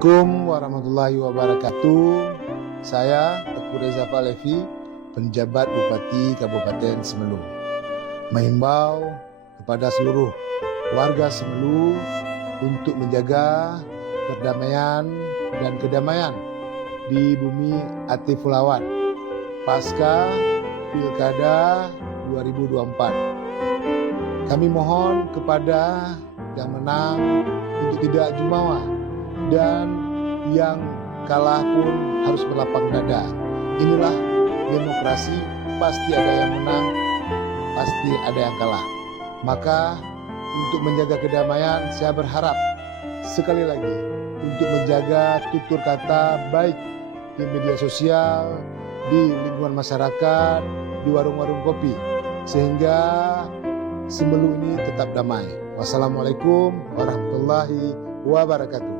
Assalamualaikum warahmatullahi wabarakatuh. Saya Teguh Reza Falevi, penjabat Bupati Kabupaten Semelu, menghimbau kepada seluruh warga Semelu untuk menjaga perdamaian dan kedamaian di bumi Atifulawan pasca Pilkada 2024. Kami mohon kepada yang menang untuk tidak jumawa dan yang kalah pun harus berlapang dada. Inilah demokrasi, pasti ada yang menang, pasti ada yang kalah. Maka untuk menjaga kedamaian, saya berharap sekali lagi untuk menjaga tutur kata baik di media sosial, di lingkungan masyarakat, di warung-warung kopi, sehingga Semelu ini tetap damai. Wassalamualaikum warahmatullahi wabarakatuh.